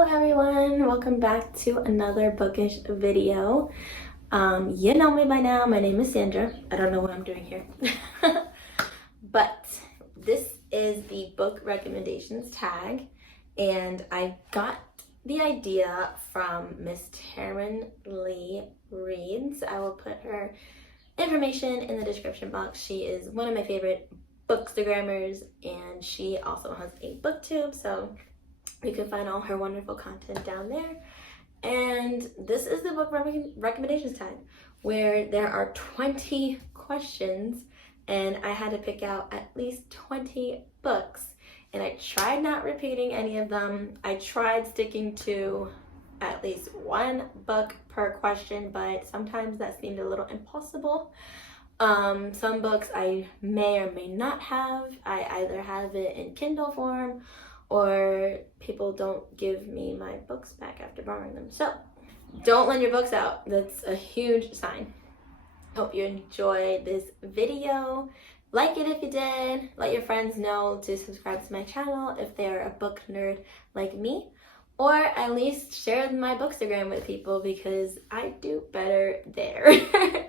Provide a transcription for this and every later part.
Hello everyone, welcome back to another bookish video. You know me by now, my name is Sandra. I don't know what I'm doing here. But this is the book recommendations tag, and I got the idea from Miss Taryn Lee Reid. So I will put her information in the description box. She is one of my favorite bookstagrammers, and she also has a booktube, so you can find all her wonderful content down there. And this is the book recommendations tag, where there are 20 questions, and I had to pick out at least 20 books. And I tried not repeating any of them. I tried sticking to at least one book per question, but sometimes that seemed a little impossible. Some books I may or may not have. I either have it in Kindle form, or people don't give me my books back after borrowing them. So don't lend your books out. That's a huge sign. Hope you enjoyed this video. Like it if you did. Let your friends know to subscribe to my channel if they're a book nerd like me. Or at least share my bookstagram with people, because I do better there.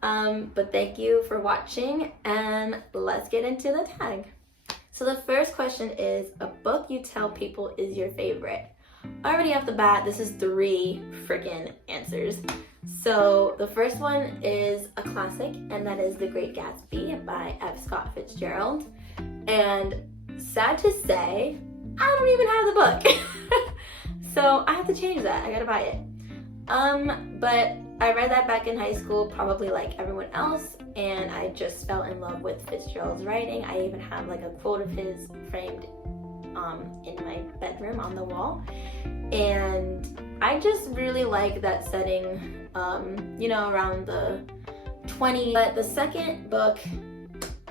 But thank you for watching, and let's get into the tag. So the first question is, a book you tell people is your favorite. Already off the bat, this is 3 freaking answers. So the first one is a classic, and that is The Great Gatsby by F. Scott Fitzgerald. And sad to say, I don't even have the book. So I have to change that. I gotta buy it. But I read that back in high school, probably like everyone else, and I just fell in love with Fitzgerald's writing. I even have like a quote of his framed in my bedroom on the wall, and I just really like that setting, around the 20. But the second book,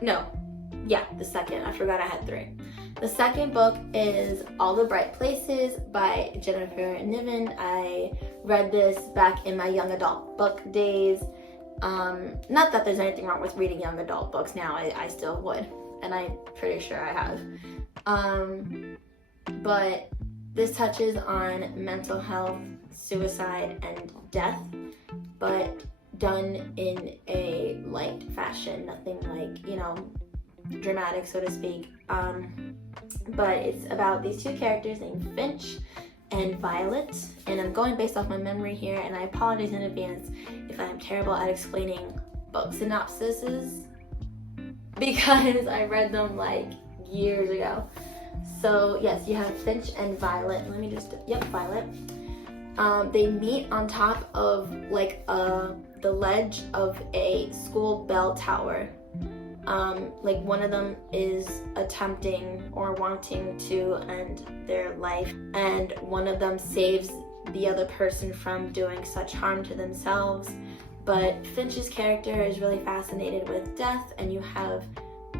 I forgot I had 3. The second book is All the Bright Places by Jennifer Niven. I read this back in my young adult book days. Not that there's anything wrong with reading young adult books now, I still would, and I'm pretty sure I have. But this touches on mental health, suicide, and death, but done in a light fashion, nothing like, dramatic, so to speak. But it's about these 2 characters named Finch and Violet, and I'm going based off my memory here, and I apologize in advance if I'm terrible at explaining book synopsises, because I read them like years ago. So yes, you have Finch and Violet. Violet. They meet on top of like the ledge of a school bell tower. Like one of them is attempting or wanting to end their life, and one of them saves the other person from doing such harm to themselves. But Finch's character is really fascinated with death, and you have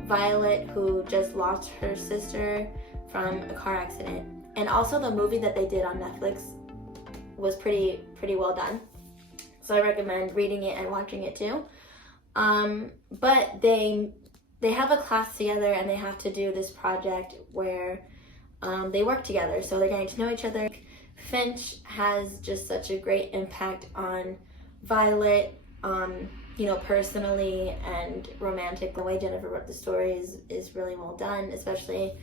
Violet, who just lost her sister from a car accident. And also the movie that they did on Netflix was pretty well done, so I recommend reading it and watching it too. But they have a class together, and they have to do this project where they work together, so they're getting to know each other. Finch has just such a great impact on Violet, personally and romantic. The way Jennifer wrote the story is really well done, especially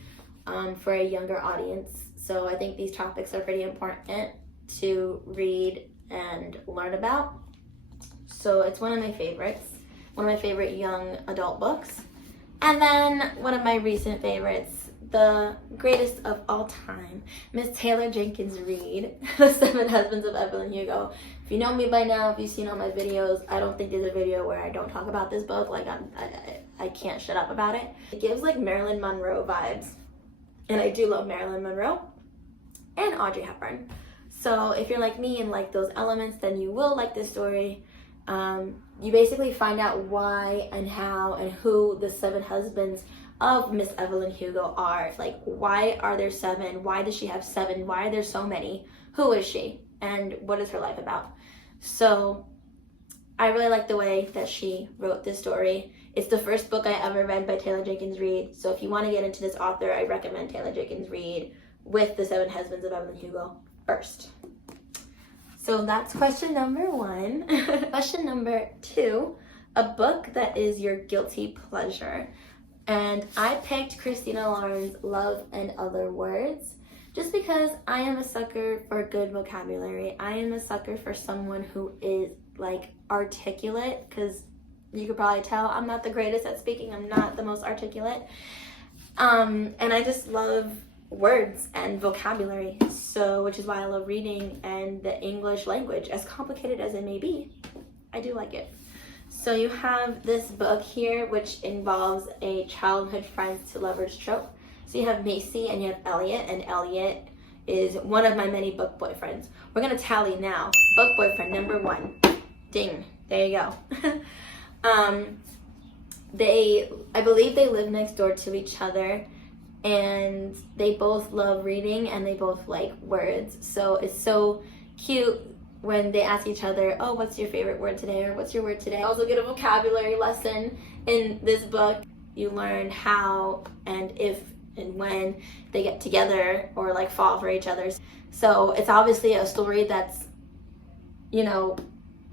for a younger audience. So I think these topics are pretty important to read and learn about. So it's one of my favorites, one of my favorite young adult books. And then one of my recent favorites, the greatest of all time, Miss Taylor Jenkins Reid, The 7 Husbands of Evelyn Hugo. If you know me by now, if you've seen all my videos, I don't think there's a video where I don't talk about this book. Like I can't shut up about it. It gives like Marilyn Monroe vibes, and I do love Marilyn Monroe and Audrey Hepburn. So if you're like me and like those elements, then you will like this story. You basically find out why and how and who the 7 husbands of Miss Evelyn Hugo are. Like, why are there 7? Why does she have 7? Why are there so many? Who is she? And what is her life about? So I really like the way that she wrote this story. It's the first book I ever read by Taylor Jenkins Reid. So if you want to get into this author, I recommend Taylor Jenkins Reid with The Seven Husbands of Evelyn Hugo first. So that's question number 1. Question number 2, a book that is your guilty pleasure. And I picked Christina Lauren's Love and Other Words just because I am a sucker for good vocabulary. I am a sucker for someone who is like articulate, because you could probably tell I'm not the greatest at speaking. I'm not the most articulate. And I just love words and vocabulary, so which is why I love reading and the English language. As complicated as it may be, I do like it. So you have this book here, which involves a childhood friends to lovers trope. So you have Macy and you have Elliot, and Elliot is one of my many book boyfriends. We're gonna tally now. Book boyfriend number 1. Ding, there you go. I believe they live next door to each other, and they both love reading and they both like words. So it's so cute when they ask each other, oh, what's your favorite word today, or what's your word today? Also get a vocabulary lesson in this book. You learn how and if and when they get together or like fall for each other. So it's obviously a story that's, you know,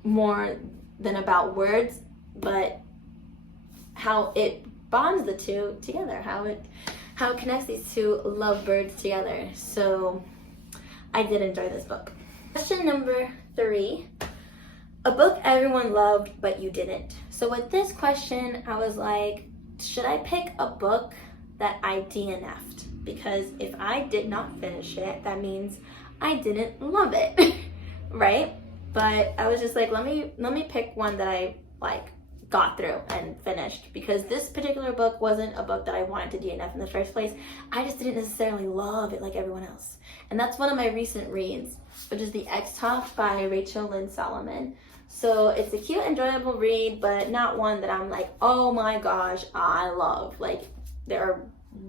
more than about words, but how it bonds the two together, how it connects these two lovebirds together. So I did enjoy this book. Question number 3, a book everyone loved but you didn't. So with this question, I was like, should I pick a book that I DNF'd? Because if I did not finish it, that means I didn't love it, right? But I was just like, let me pick one that I like got through and finished, because this particular book wasn't a book that I wanted to DNF in the first place. I just didn't necessarily love it like everyone else. And that's one of my recent reads, which is The X-Talk by Rachel Lynn Solomon. So it's a cute, enjoyable read, but not one that I'm like, oh my gosh, I love. Like, there are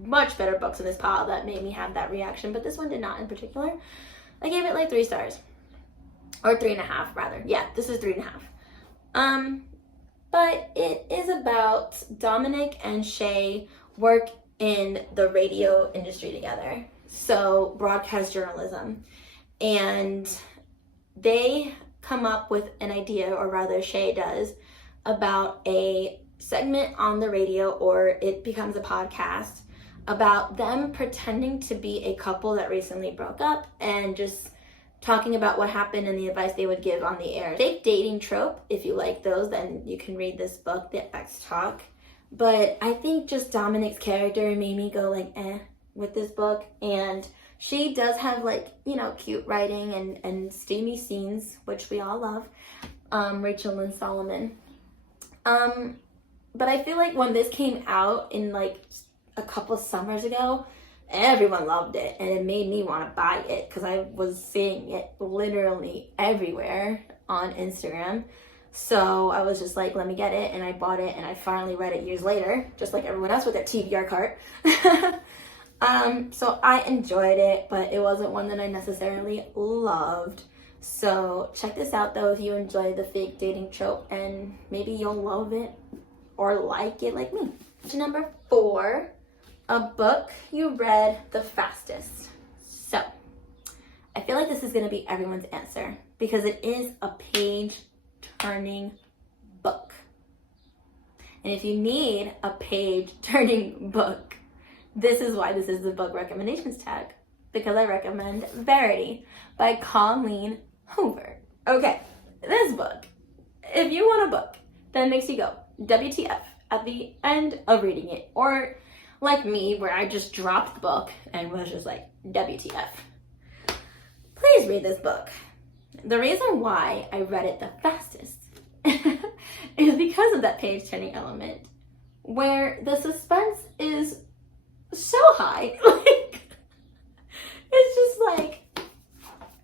much better books in this pile that made me have that reaction, but this one did not in particular. I gave it like 3 stars. Or 3.5 rather. Yeah, this is 3.5. But it is about Dominic and Shay work in the radio industry together. So broadcast journalism. And they come up with an idea, or rather Shay does, about a segment on the radio, or it becomes a podcast, about them pretending to be a couple that recently broke up and just talking about what happened and the advice they would give on the air. Fake dating trope, if you like those, then you can read this book, The X-Talk. But I think just Dominic's character made me go like, with this book. And she does have like, you know, cute writing and steamy scenes, which we all love. Rachel Lynn Solomon. But I feel like when this came out in like a couple summers ago, everyone loved it, and it made me want to buy it because I was seeing it literally everywhere on Instagram. So I was just like, let me get it, and I bought it, and I finally read it years later, just like everyone else with their TBR cart. So I enjoyed it, but it wasn't one that I necessarily loved. So check this out though if you enjoy the fake dating trope, and maybe you'll love it or like it like me. Number 4. A book you read the fastest. So, I feel like this is going to be everyone's answer because it is a page-turning book. And if you need a page-turning book, this is why this is the book recommendations tag, because I recommend Verity by Colleen Hoover. Okay, this book, if you want a book that makes you go, WTF, at the end of reading it, or like me, where I just dropped the book and was just like, WTF. Please read this book. The reason why I read it the fastest is because of that page-turning element, where the suspense is so high. Like, it's just like,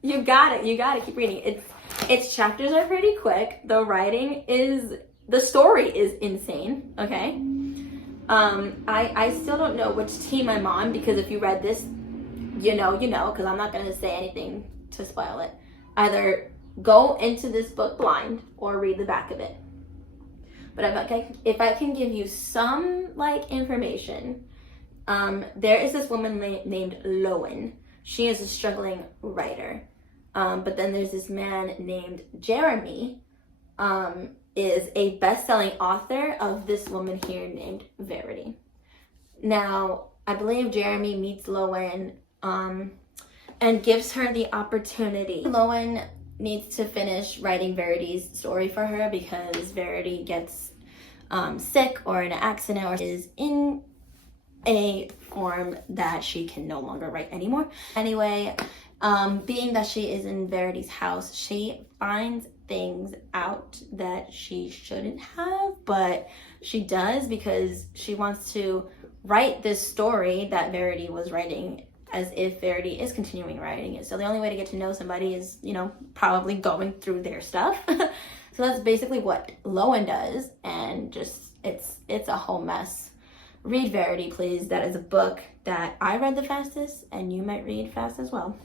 you gotta keep reading. Its chapters are pretty quick. The writing is, the story is insane, okay? I still don't know which team I'm on, because if you read this, you know, because I'm not going to say anything to spoil it. Either go into this book blind or read the back of it. But if I can give you some like information, there is this woman named Lynn. she is a struggling writer. But then there's this man named Jeremy, is a best-selling author of this woman here named Verity. Now, I believe Jeremy meets Lowen and gives her the opportunity. Lowen needs to finish writing Verity's story for her because Verity gets sick or in an accident or is in a form that she can no longer write anymore. Anyway, being that she is in Verity's house, she finds things out that she shouldn't have, but she does because she wants to write this story that Verity was writing as if Verity is continuing writing it. So the only way to get to know somebody is, you know, probably going through their stuff. So that's basically what Lowen does, and just it's a whole mess. Read Verity, please. That is a book that I read the fastest, and you might read fast as well.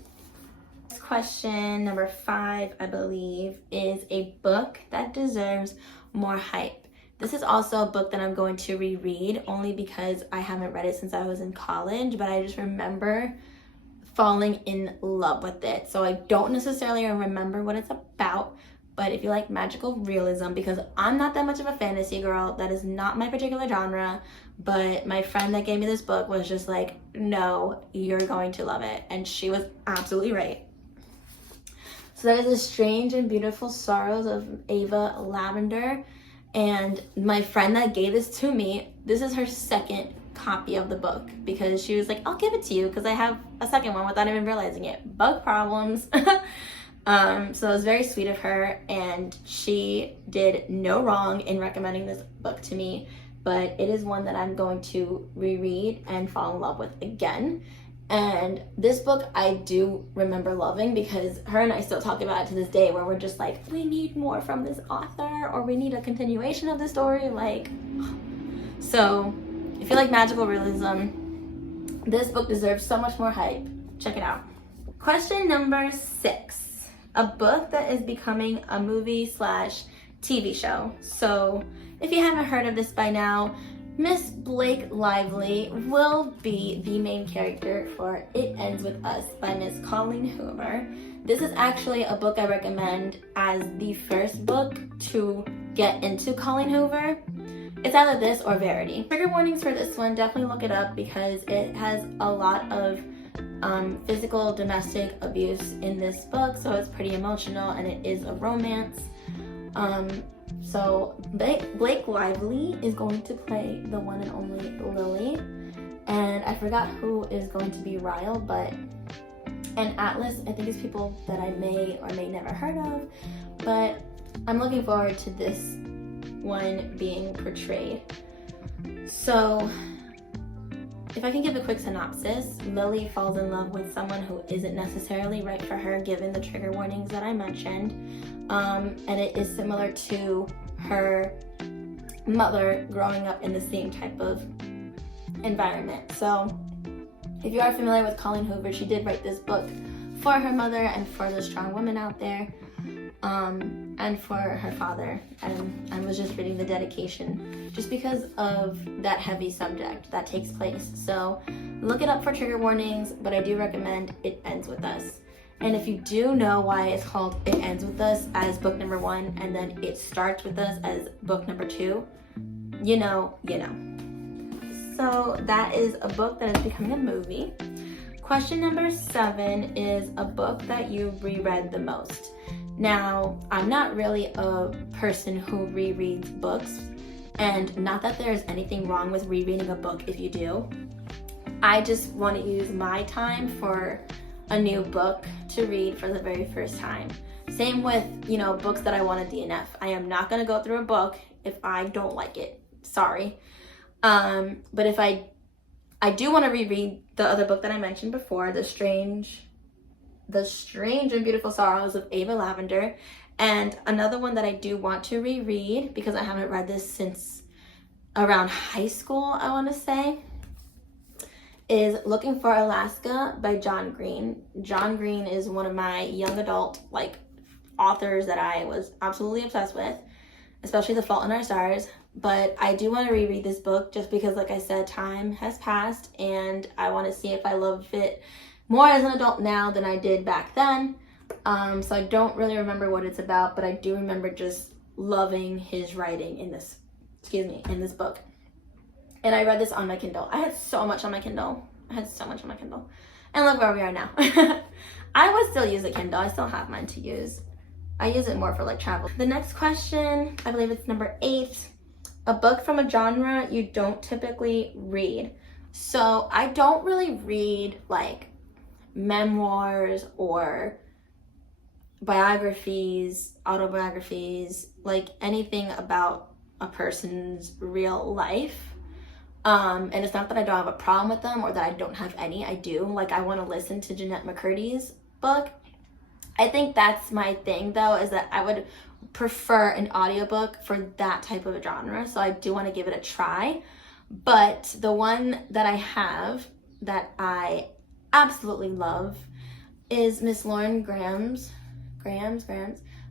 Question number 5, I believe, is a book that deserves more hype. This is also a book that I'm going to reread only because I haven't read it since I was in college, but I just remember falling in love with it. So I don't necessarily remember what it's about, but if you like magical realism, because I'm not that much of a fantasy girl, that is not my particular genre, but my friend that gave me this book was just like, no, you're going to love it. And she was absolutely right. So that is The Strange and Beautiful Sorrows of Ava Lavender. And my friend that gave this to me, this is her second copy of the book because she was like, I'll give it to you because I have a second one without even realizing it. Bug problems. So it was very sweet of her, and she did no wrong in recommending this book to me, but it is one that I'm going to reread and fall in love with again. And this book I do remember loving because her and I still talk about it to this day, where we're just like, we need more from this author, or we need a continuation of the story. Like, so if you like magical realism, this book deserves so much more hype. Check it out. Question number 6. A book that is becoming a movie/TV show. So if you haven't heard of this by now, Miss Blake Lively will be the main character for It Ends With Us by Miss Colleen Hoover. This is actually a book I recommend as the first book to get into Colleen Hoover. It's either this or Verity. Trigger warnings for this one, definitely look it up because it has a lot of physical domestic abuse in this book, so it's pretty emotional, and it is a romance. So Blake Lively is going to play the one and only Lily, and I forgot who is going to be Ryle, and Atlas I think is people that I may or may never heard of, but I'm looking forward to this one being portrayed. So if I can give a quick synopsis, Lily falls in love with someone who isn't necessarily right for her given the trigger warnings that I mentioned. And it is similar to her mother growing up in the same type of environment. So if you are familiar with Colleen Hoover, she did write this book for her mother and for the strong women out there, and for her father. And I was just reading the dedication just because of that heavy subject that takes place. So look it up for trigger warnings, but I do recommend It Ends With Us. And if you do know why it's called It Ends With Us as book number 1 and then It Starts With Us as book number 2, you know. So that is a book that is becoming a movie. Question number 7 is a book that you reread the most. Now, I'm not really a person who rereads books, and not that there's anything wrong with rereading a book if you do. I just want to use my time for a new book to read for the very first time. Same with, books that I want to DNF. I am not going to go through a book if I don't like it. Sorry. But if I do want to reread the other book that I mentioned before, The Strange and Beautiful Sorrows of Ava Lavender, and another one that I do want to reread because I haven't read this since around high school, I want to say, is Looking for Alaska by John Green. John Green is one of my young adult authors that I was absolutely obsessed with, especially The Fault in Our Stars. But I do want to reread this book just because, like I said, time has passed and I want to see if I love it more as an adult now than I did back then. So I don't really remember what it's about, but I do remember just loving his writing in this, in this book. And I read this on my Kindle. I had so much on my Kindle. And look where we are now. I would still use a Kindle. I still have mine to use. I use it more for like travel. The next question, I believe it's number 8. A book from a genre you don't typically read. So I don't really read like memoirs or biographies, autobiographies, like anything about a person's real life. And it's not that I don't have a problem with them or that I don't have any. I do. Like, I want to listen to Jeanette McCurdy's book. I think that's my thing, though, is that I would prefer an audiobook for that type of a genre. So I do want to give it a try. But the one that I have that I absolutely love is Miss Lauren Graham's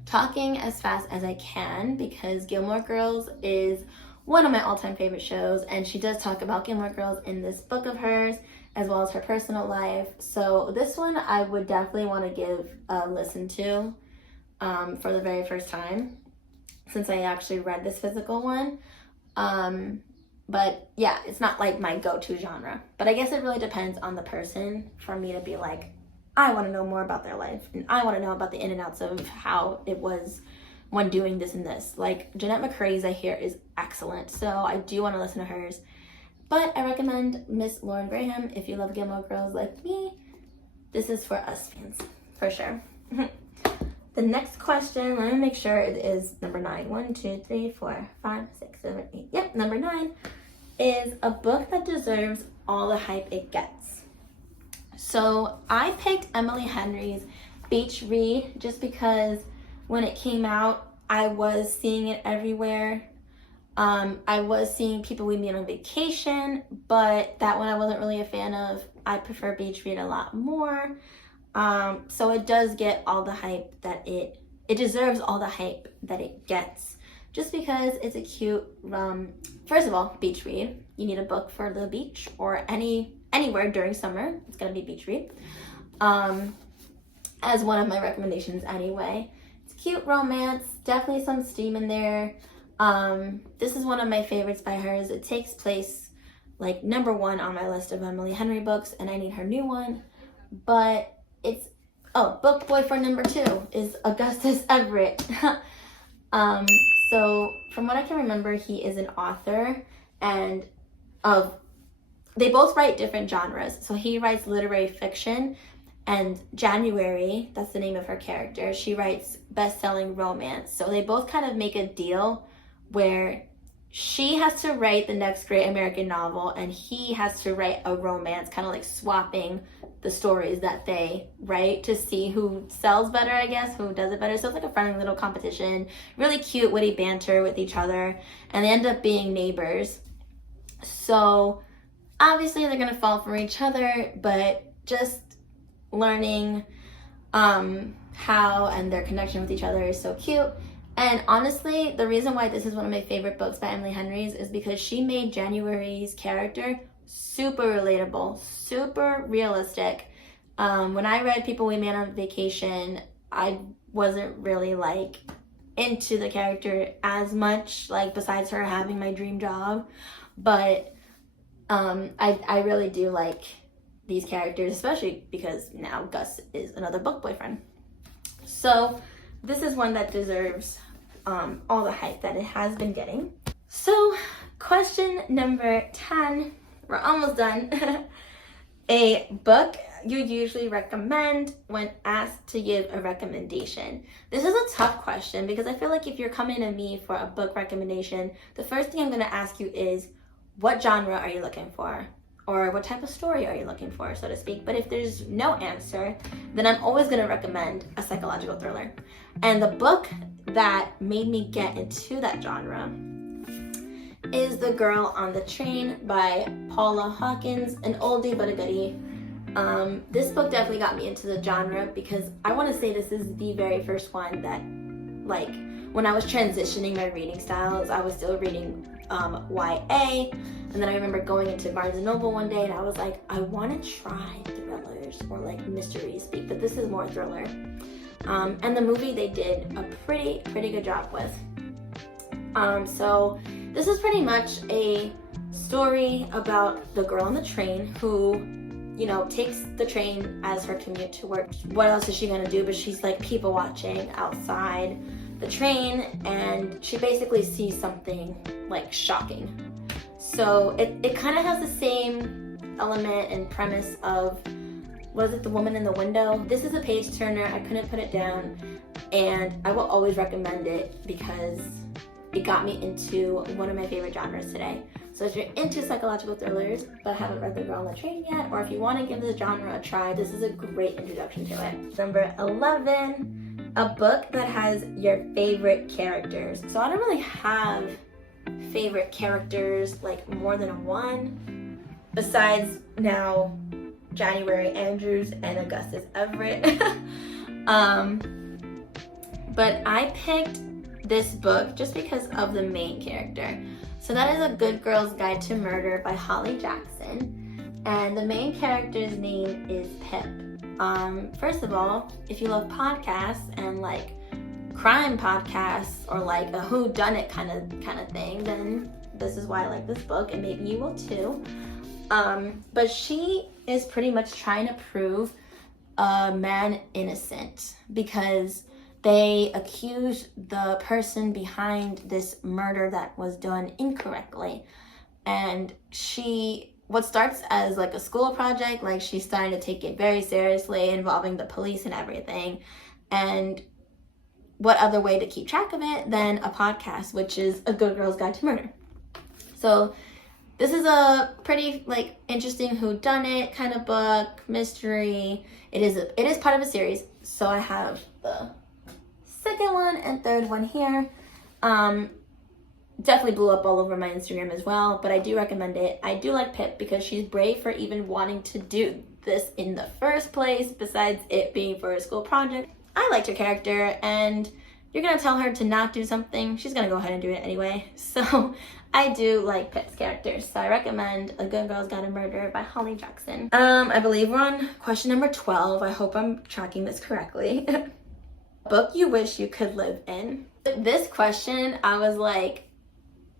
Talking as Fast as I Can, because Gilmore Girls is one of my all-time favorite shows, and she does talk about Gilmore Girls in this book of hers, as well as her personal life. So this one I would definitely want to give a listen to for the very first time, since I actually read this physical one. But yeah, it's not like my go-to genre. But I guess it really depends on the person for me to be like, I want to know more about their life, and I want to know about the in and outs of how it was when doing this and this. Like, Jeanette McCurdy's, I hear, is excellent, so I do want to listen to hers. But I recommend Miss Lauren Graham if you love Gilmore Girls like me. This is for us fans, for sure. The next question, let me make sure it is number 9. 1, 2, 3, 4, 5, 6, 7, 8. Yep, number 9 is a book that deserves all the hype it gets. So I picked Emily Henry's Beach Read just because when it came out, I was seeing it everywhere. I was seeing People We Meet on Vacation, but that one I wasn't really a fan of. I prefer Beach Read a lot more. So it does get all the hype that it deserves all the hype that it gets, just because it's a cute, first of all, beach read. You need a book for the beach or anywhere during summer. It's gonna be beach read, as one of my recommendations anyway. It's cute romance, definitely some steam in there. This is one of my favorites by hers. It takes place like number 1 on my list of Emily Henry books, and I need her new one. But it's, book boyfriend number 2 is Augustus Everett. So from what I can remember, he is an author, and they both write different genres. So he writes literary fiction, and January, that's the name of her character, she writes best-selling romance. So they both kind of make a deal where she has to write the next great American novel and he has to write a romance, kind of like swapping the stories that they write to see who sells better, I guess, who does it better. So it's like a friendly little competition, really cute, witty banter with each other, and they end up being neighbors. So obviously they're gonna fall for each other, but just learning how and their connection with each other is so cute. And honestly, the reason why this is one of my favorite books by Emily Henry's is because she made January's character super relatable, super realistic. When I read People We Met on Vacation, I wasn't really like into the character as much, like besides her having my dream job. But I really do like these characters, especially because now Gus is another book boyfriend. So this is one that deserves all the hype that it has been getting. So question number 10, we're almost done. A book you usually recommend when asked to give a recommendation. This is a tough question because I feel like if you're coming to me for a book recommendation, the first thing I'm going to ask you is, what genre are you looking for? Or what type of story are you looking for, so to speak? But if there's no answer, then I'm always going to recommend a psychological thriller. And the book that made me get into that genre is The Girl on the Train by Paula Hawkins, an oldie but a goodie. This book definitely got me into the genre because I want to say this is the very first one that, like, when I was transitioning my reading styles, I was still reading YA. And then I remember going into Barnes & Noble one day and I was like, I want to try thrillers or like mysteries, but this is more thriller. And the movie they did a pretty good job with. So this is pretty much a story about the girl on the train who, you know, takes the train as her commute to work. What else is she gonna do? But she's like people watching outside the train, and she basically sees something like shocking. So it kind of has the same element and premise of, was it The Woman in the Window? This is a page turner. I couldn't put it down, and I will always recommend it because it got me into one of my favorite genres today. So if you're into psychological thrillers but haven't read The Girl on the Train yet, or if you want to give this genre a try, this is a great introduction to it. Number 11, a book that has your favorite characters. So I don't really have favorite characters, like more than one, besides now January Andrews and Augustus Everett. But I picked this book just because of the main character. So that is A Good Girl's Guide to Murder by Holly Jackson, and the main character's name is Pip. First of all, if you love podcasts and like crime podcasts or like a whodunit kind of thing, then this is why I like this book, and maybe you will too. But she is pretty much trying to prove a man innocent because they accuse the person behind this murder that was done incorrectly. And what starts as like a school project, like she's starting to take it very seriously, involving the police and everything. And what other way to keep track of it than a podcast, which is A Good Girl's Guide to Murder. So this is a pretty like interesting whodunit kind of book, mystery. It is part of a series. So I have the second one and third one here. Definitely blew up all over my Instagram as well, but I do recommend it. I do like Pip because she's brave for even wanting to do this in the first place, besides it being for a school project. I liked her character, and you're gonna tell her to not do something, she's gonna go ahead and do it anyway. So I do like Pip's character, so I recommend A Good Girl's Guide to Murder by Holly Jackson. I believe we're on question number 12. I hope I'm tracking this correctly. Book you wish you could live in. This question, I was like,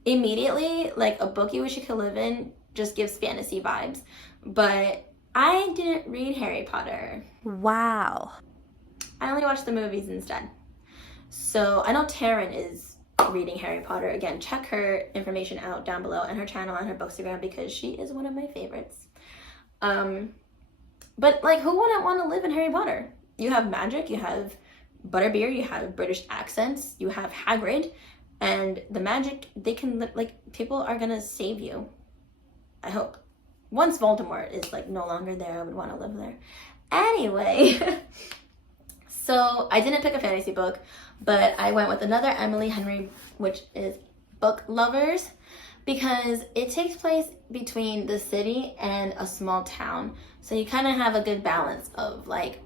immediately, like a book you wish you could live in just gives fantasy vibes. But I didn't read Harry Potter. Wow. I only watched the movies instead. So I know Taryn is reading Harry Potter. Again, check her information out down below and her channel and her bookstagram because she is one of my favorites. But like, who wouldn't want to live in Harry Potter? You have magic, you have butterbeer, you have British accents, you have Hagrid, and the magic, they can, like, people are gonna save you. I hope. Once Voldemort is like no longer there, I would want to live there. Anyway, so I didn't pick a fantasy book, but I went with another Emily Henry, which is Book Lovers, because it takes place between the city and a small town. So you kind of have a good balance of like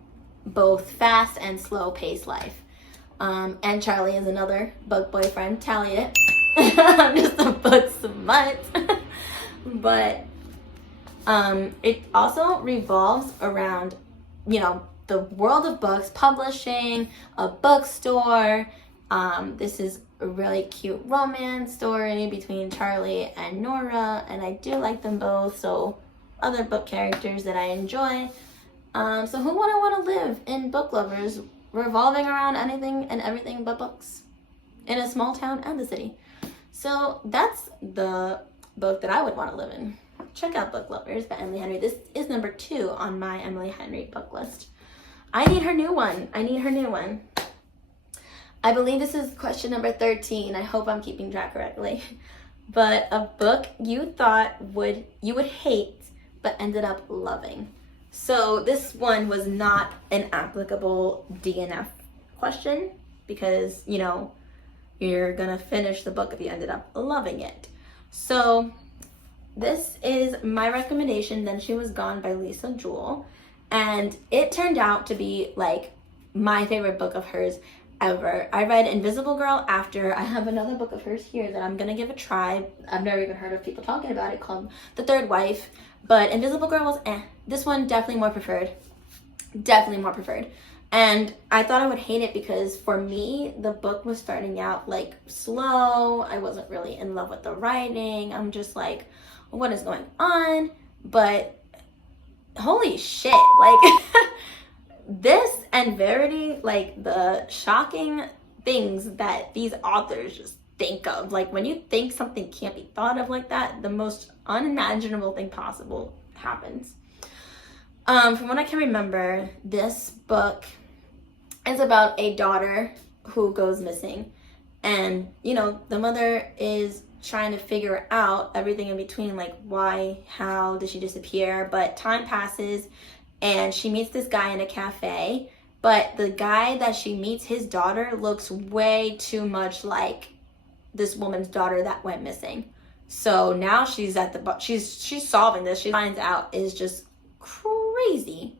both fast and slow paced life. And Charlie is another book boyfriend, Elliot. I'm just a book smut. But it also revolves around, you know, the world of books, publishing, a bookstore. This is a really cute romance story between Charlie and Nora, and I do like them both, so other book characters that I enjoy. So who wouldn't want to live in Book Lovers, revolving around anything and everything but books in a small town and the city? So that's the book that I would want to live in. Check out Book Lovers by Emily Henry. This is number 2 on my Emily Henry book list. I need her new one. I believe this is question number 13. I hope I'm keeping track correctly. But a book you thought you would hate but ended up loving. So this one was not an applicable DNF question because, you know, you're gonna finish the book if you ended up loving it. So this is my recommendation, Then She Was Gone by Lisa Jewell. And it turned out to be like my favorite book of hers ever. I read Invisible Girl after. I have another book of hers here that I'm gonna give a try. I've never even heard of people talking about it, called The Third Wife. But Invisible Girl was This one definitely more preferred. Definitely more preferred. And I thought I would hate it because for me, the book was starting out like slow. I wasn't really in love with the writing. I'm just like, what is going on? But holy shit, like this and Verity, like the shocking things that these authors just think of. Like when you think something can't be thought of like that, the most unimaginable thing possible happens. From what I can remember, this book is about a daughter who goes missing. And, you know, the mother is trying to figure out everything in between, like why, how did she disappear? But time passes and she meets this guy in a cafe. But the guy that she meets, his daughter, looks way too much like this woman's daughter that went missing. So now she's at the she's solving this. She finds out is just crazy,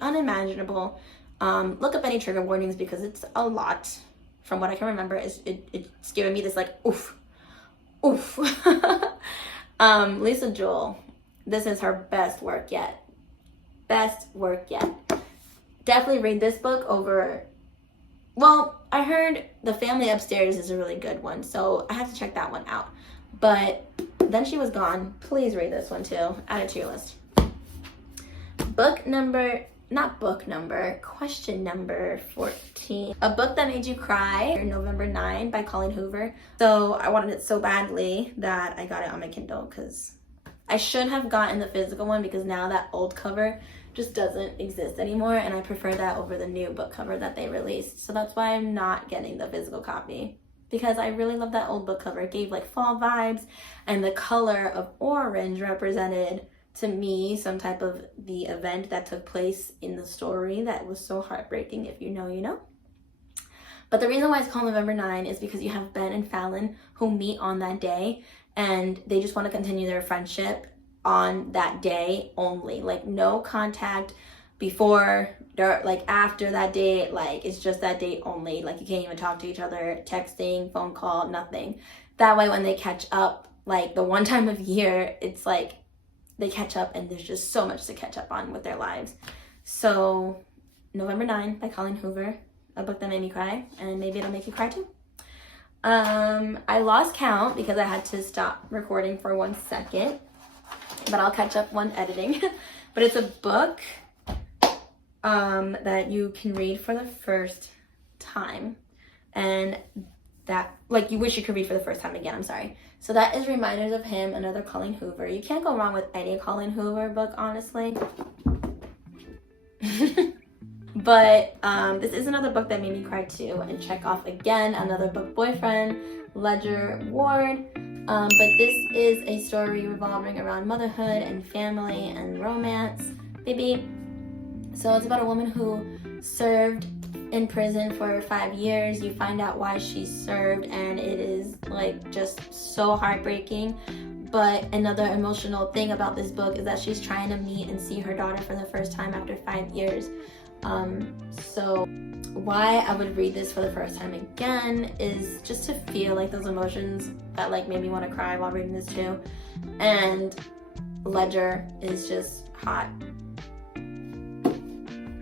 unimaginable. Look up any trigger warnings because it's a lot. From what I can remember, it's giving me this like oof. Lisa Joel, this is her best work yet. Definitely read this book over. Well, I heard The Family Upstairs is a really good one, so I have to check that one out. But Then She Was Gone, please read this one too. Add it to your list. Question number 14. A Book That Made You Cry, November 9 by Colleen Hoover. So I wanted it so badly that I got it on my Kindle because I should have gotten the physical one because now that old cover just doesn't exist anymore and I prefer that over the new book cover that they released. So that's why I'm not getting the physical copy because I really love that old book cover. It gave like fall vibes and the color of orange represented to me some type of the event that took place in the story that was so heartbreaking. If you know, you know. But the reason why it's called November 9 is because you have Ben and Fallon who meet on that day and they just want to continue their friendship on that day only. Like no contact before, like after that date, like it's just that date only. Like you can't even talk to each other, texting, phone call, nothing. That way when they catch up, like the one time of year, it's like they catch up and there's just so much to catch up on with their lives. So November 9 by Colleen Hoover, a book that made me cry, and maybe it'll make you cry too. I lost count because I had to stop recording for 1 second, but I'll catch up when editing. But it's a book that you can read for the first time, and that, like, you wish you could read for the first time again, I'm sorry. So that is Reminders of Him, another Colleen Hoover. You can't go wrong with any Colleen Hoover book, honestly. But this is another book that made me cry too. And check off again, another book, Boyfriend, Ledger Ward. But this is a story revolving around motherhood and family and romance, baby. So it's about a woman who served in prison for 5 years. You find out why she served and it is like just so heartbreaking. But another emotional thing about this book is that she's trying to meet and see her daughter for the first time after 5 years. So why I would read this for the first time again is just to feel like those emotions that like made me want to cry while reading this too. And Ledger is just hot.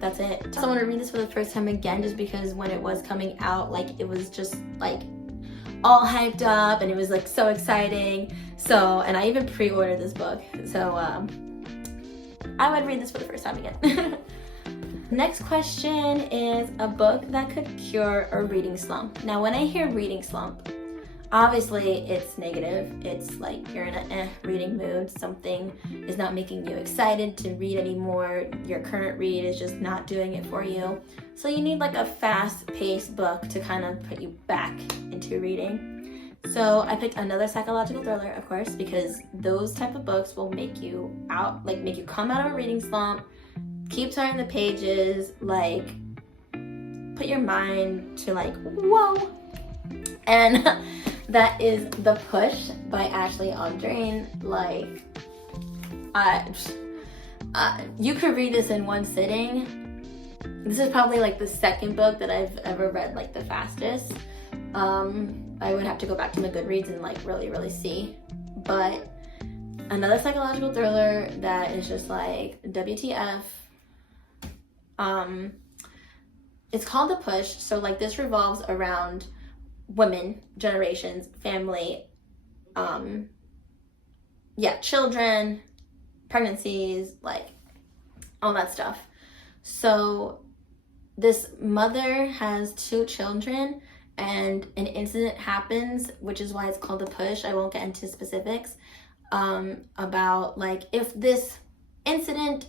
That's it. So I want to read this for the first time again just because when it was coming out, like it was just like all hyped up and it was like so exciting. So, and I even pre-ordered this book. So I would read this for the first time again. Next question is a book that could cure a reading slump. Now, when I hear reading slump, obviously it's negative. It's like you're in a reading mood. Something is not making you excited to read anymore. Your current read is just not doing it for you. So you need like a fast-paced book to kind of put you back into reading. So I picked another psychological thriller, of course, because those type of books will make you come out of a reading slump, keep turning the pages, like put your mind to like, whoa. And that is The Push by Ashley Andreen. Like, you could read this in one sitting. This is probably like the second book that I've ever read like the fastest. I would have to go back to my Goodreads and like really see. But another psychological thriller that is just like WTF. It's called The Push. So like this revolves around women, generations, family, children, pregnancies, like all that stuff. So this mother has 2 children and an incident happens, which is why it's called The Push. I won't get into specifics about like if this incident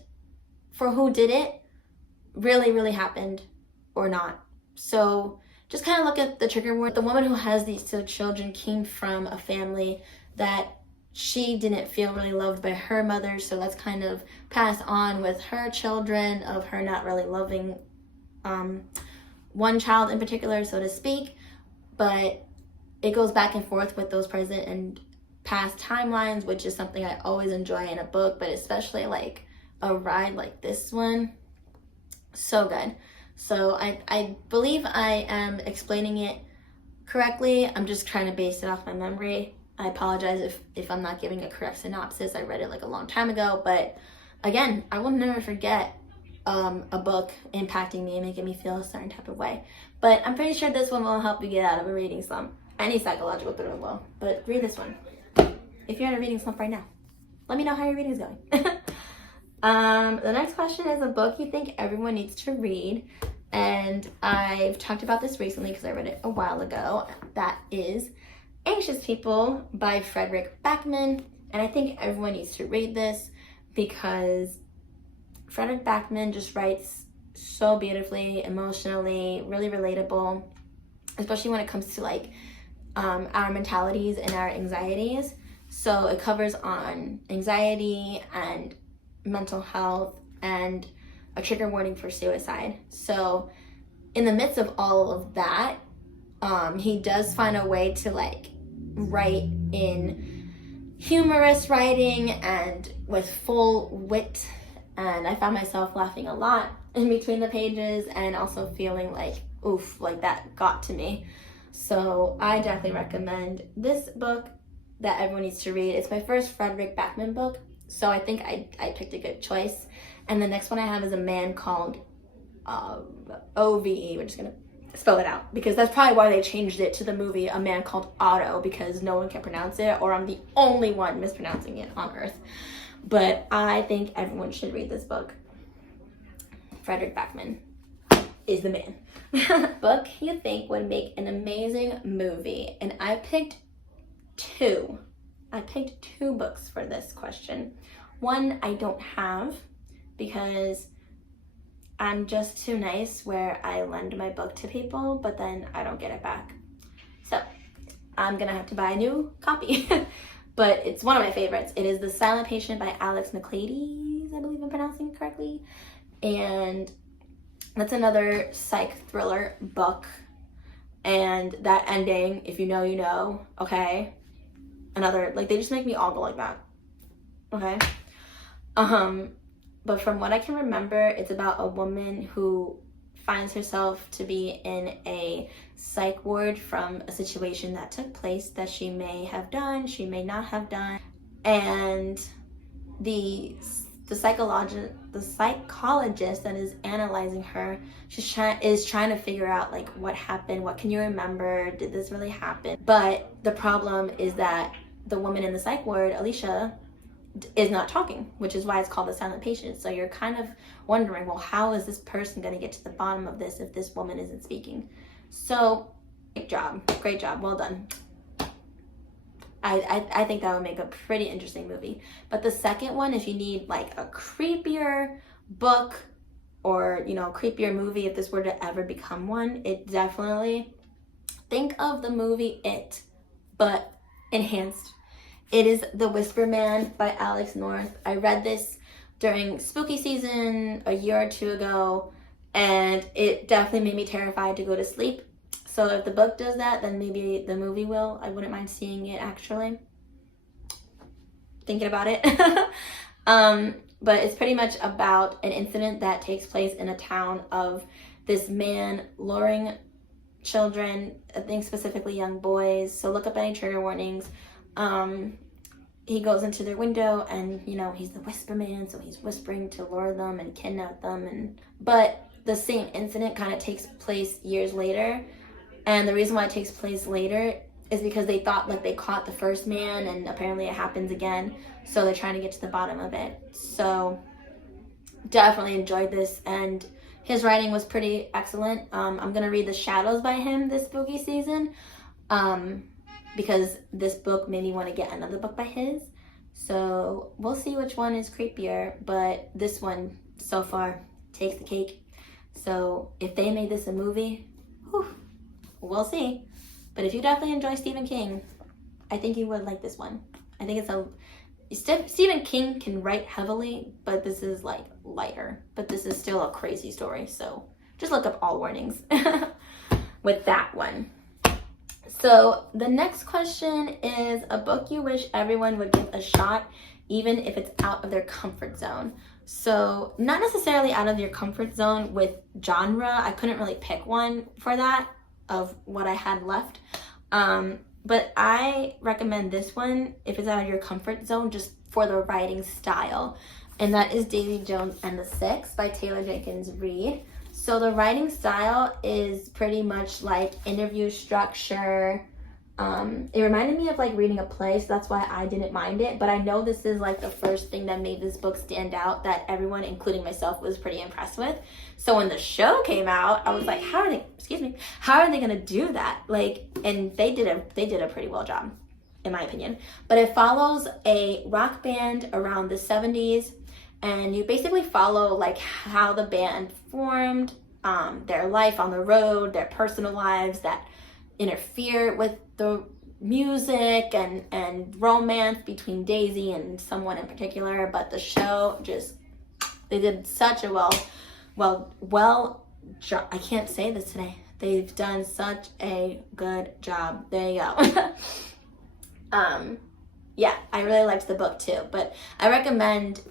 for who did it really happened or not. So just kind of look at the trigger word. The woman who has these 2 children came from a family that she didn't feel really loved by her mother, so that's kind of passed on with her children of her not really loving one child in particular, so to speak. But it goes back and forth with those present and past timelines, which is something I always enjoy in a book, but especially like a ride like this one. So good. So I believe I am explaining it correctly. I'm just trying to base it off my memory. I apologize if I'm not giving a correct synopsis. I read it like a long time ago, but again, I will never forget a book impacting me and making me feel a certain type of way. But I'm pretty sure this one will help you get out of a reading slump. Any psychological thriller will, but read this one. If you're in a reading slump right now, let me know how your reading is going. The next question is a book you think everyone needs to read. And I've talked about this recently because I read it a while ago. That is Anxious People by Fredrik Backman. And I think everyone needs to read this because Fredrik Backman just writes so beautifully, emotionally, really relatable, especially when it comes to like our mentalities and our anxieties. So it covers on anxiety and mental health and a trigger warning for suicide. So in the midst of all of that, he does find a way to like write in humorous writing and with full wit. And I found myself laughing a lot in between the pages and also feeling like, oof, like that got to me. So I definitely recommend this book that everyone needs to read. It's my first Fredrik Backman book, so I think I picked a good choice. And the next one I have is a man called OVE. We're just gonna spell it out because that's probably why they changed it to the movie A Man Called Otto, because no one can pronounce it, or I'm the only one mispronouncing it on earth. But I think everyone should read this book. Fredrik Backman is the man. Book you think would make an amazing movie, and I picked 2. I picked 2 books for this question. One I don't have because I'm just too nice where I lend my book to people, but then I don't get it back. So I'm gonna have to buy a new copy. But it's one of my favorites. It is The Silent Patient by Alex McLeod, I believe I'm pronouncing it correctly. And that's another psych thriller book. And that ending, if you know, you know, okay? Another, like, they just make me all go like that, okay? But from what I can remember, it's about a woman who finds herself to be in a psych ward from a situation that took place that she may have done, she may not have done. And the psychologist that is analyzing her, is trying to figure out like what happened, what can you remember, did this really happen? But the problem is that the woman in the psych ward, Alicia, is not talking, which is why it's called The Silent Patient. So you're kind of wondering, well, how is this person going to get to the bottom of this if this woman isn't speaking? So great job, well done. I think that would make a pretty interesting movie. But the second one, if you need like a creepier book or, you know, creepier movie, if this were to ever become one, it definitely, think of the movie It, but enhanced. It is The Whisper Man by Alex North. I read this during spooky season a year or 2 ago, and it definitely made me terrified to go to sleep. So if the book does that, then maybe the movie will. I wouldn't mind seeing it, actually. Thinking about it. But it's pretty much about an incident that takes place in a town of this man luring children, I think specifically young boys. So look up any trigger warnings. He goes into their window and, you know, he's the whisper man, so he's whispering to lure them and kidnap them. But the same incident kind of takes place years later. And the reason why it takes place later is because they thought like they caught the first man, and apparently it happens again. So they're trying to get to the bottom of it. So definitely enjoyed this, and his writing was pretty excellent. I'm gonna read The Shadows by him this spooky season, because this book made me want to get another book by his. So we'll see which one is creepier, but this one so far takes the cake. So if they made this a movie, whew, we'll see. But if you definitely enjoy Stephen King, I think you would like this one. I think Stephen King can write heavily, but this is like lighter. But this is still a crazy story, so just look up all warnings with that one. So the next question is a book you wish everyone would give a shot, even if it's out of their comfort zone. So not necessarily out of your comfort zone with genre. I couldn't really pick one for that of what I had left. But I recommend this one if it's out of your comfort zone, just for the writing style. And that is Davy Jones and the Six by Taylor Jenkins Reid. So the writing style is pretty much like interview structure. It reminded me of like reading a play, so that's why I didn't mind it. But I know this is like the first thing that made this book stand out that everyone, including myself, was pretty impressed with. So when the show came out, I was like, how are they gonna do that? Like, and they did a pretty well job, in my opinion. But it follows a rock band around the 70s, and you basically follow like how the band formed, their life on the road, their personal lives that interfere with the music and romance between Daisy and someone in particular. But the show they did such a well job. I can't say this today. They've done such a good job. There you go. Yeah, I really liked the book too, but I recommend,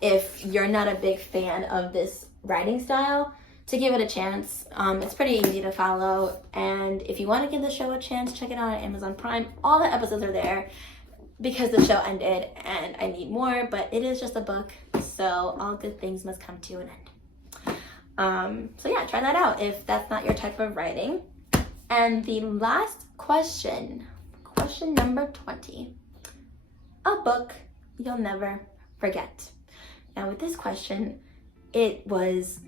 if you're not a big fan of this writing style, to give it a chance. It's pretty easy to follow, and if you want to give the show a chance, check it out on Amazon Prime. All the episodes are there because the show ended and I need more, but it is just a book, so all good things must come to an end. So yeah, try that out if that's not your type of writing. And the last question number 20, a book you'll never forget. Now with this question, it was,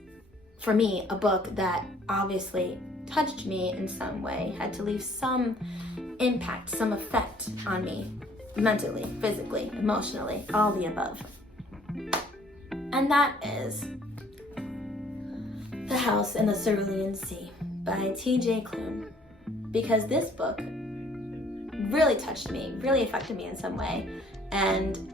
for me, a book that obviously touched me in some way, had to leave some impact, some effect on me, mentally, physically, emotionally, all the above. And that is The House in the Cerulean Sea by T.J. Klune. Because this book really touched me, really affected me in some way, and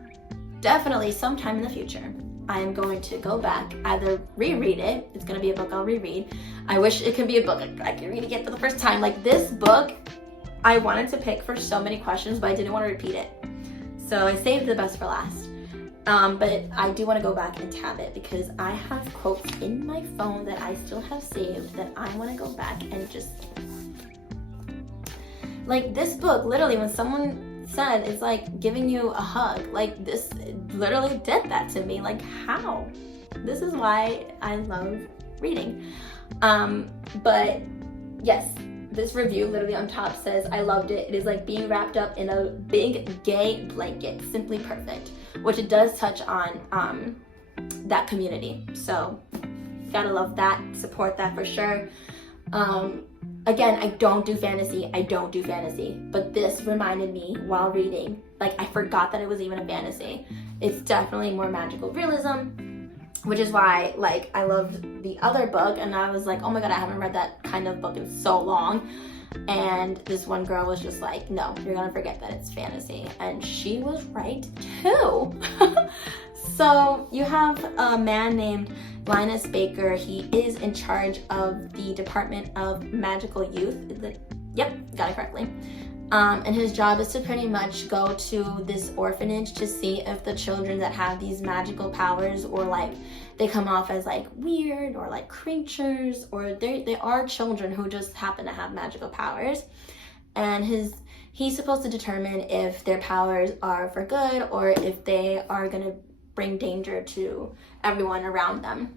definitely sometime in the future, I'm going to go back, either reread it. It's going to be a book I'll reread. I wish it could be a book I could read again for the first time. Like, this book, I wanted to pick for so many questions, but I didn't want to repeat it. So I saved the best for last. But I do want to go back and tab it because I have quotes in my phone that I still have saved that I want to go back and just... Like, this book, literally, when someone said it's like giving you a hug, like, this literally did that to me. Like, how? This is why I love reading. But yes, this review literally on top says, I loved it. It is like being wrapped up in a big gay blanket, simply perfect, which it does touch on that community. So gotta love that, support that for sure. Again, I don't do fantasy, but this reminded me while reading, like, I forgot that it was even a fantasy. It's definitely more magical realism, which is why, like, I loved the other book, and I was like, oh my god, I haven't read that kind of book in so long. And this one girl was just like, no, you're gonna forget that it's fantasy. And she was right too. So you have a man named Linus Baker. He is in charge of the Department of Magical Youth. Yep, got it correctly. And his job is to pretty much go to this orphanage to see if the children that have these magical powers, or like they come off as like weird or like creatures, or they are children who just happen to have magical powers. And he's supposed to determine if their powers are for good or if they are going to bring danger to everyone around them.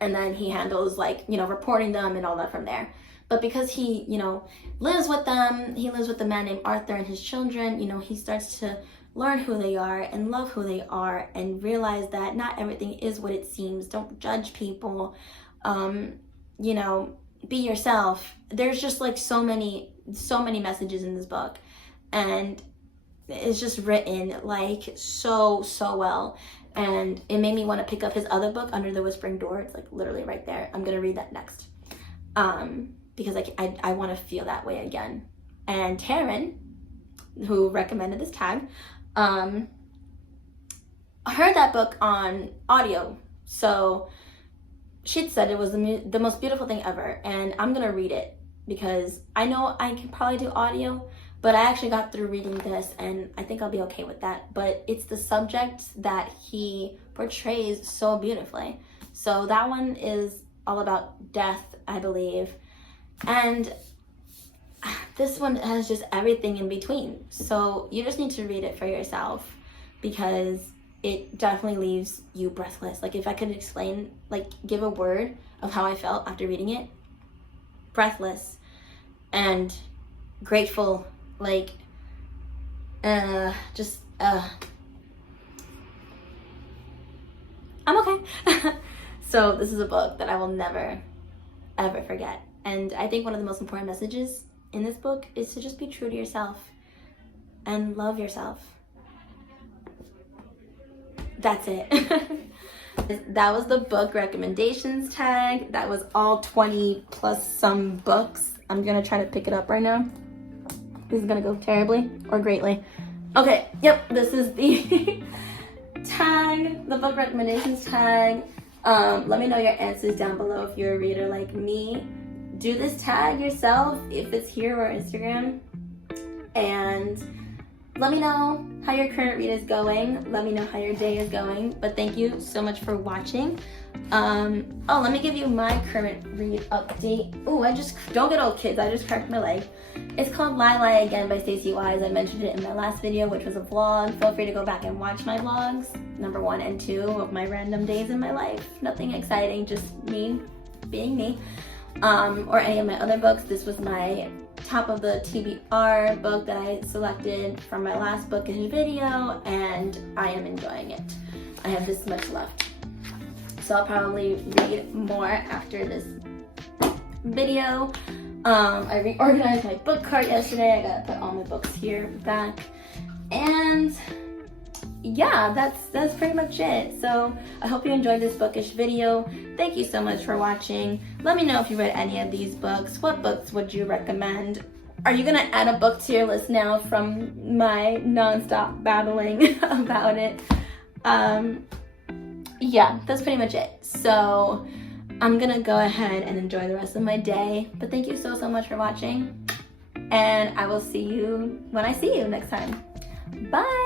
And then he handles like, you know, reporting them and all that from there. But because he, you know, lives with them, he lives with a man named Arthur and his children, you know, he starts to learn who they are and love who they are and realize that not everything is what it seems. Don't judge people. You know, be yourself. There's just like so many messages in this book, and it's just written like so well. And it made me want to pick up his other book, Under the Whispering Door. It's like literally right there. I'm gonna read that next. Because I want to feel that way again. And Taryn, who recommended this tag, heard that book on audio. So she'd said it was the most beautiful thing ever. And I'm going to read it because I know I can probably do audio, but I actually got through reading this and I think I'll be okay with that. But it's the subject that he portrays so beautifully. So that one is all about death, I believe. And this one has just everything in between. So you just need to read it for yourself because it definitely leaves you breathless. Like if I could explain, like give a word of how I felt after reading it: breathless and grateful, like I'm okay. So this is a book that I will never ever forget. And I think one of the most important messages in this book is to just be true to yourself and love yourself. That's it. That was the book recommendations tag. That was all 20 plus some books. I'm gonna try to pick it up right now. This is gonna go terribly or greatly. Okay, yep, this is the tag, the book recommendations tag. Let me know your answers down below if you're a reader like me. Do this tag yourself if it's here or Instagram. And let me know how your current read is going. Let me know how your day is going. But thank you so much for watching. Oh, let me give you my current read update. Oh, don't get old, kids. I just cracked my leg. It's called Leslye Again by Stacey Wise. I mentioned it in my last video, which was a vlog. Feel free to go back and watch my vlogs, number 1 and 2 of my random days in my life. Nothing exciting, just me being me. Or any of my other books. This was my top of the TBR book that I selected from my last bookish video, and I am enjoying it. I have this much left, so I'll probably read more after this video. I reorganized my book cart yesterday. I gotta put all my books here back, and yeah, that's pretty much it. So I hope you enjoyed this bookish video. Thank you so much for watching. Let me know if you read any of these books. What books would you recommend? Are you gonna add a book to your list now from my non-stop babbling about it? Yeah, that's pretty much it. So I'm gonna go ahead and enjoy the rest of my day. But thank you so much for watching. And I will see you when I see you next time. Bye!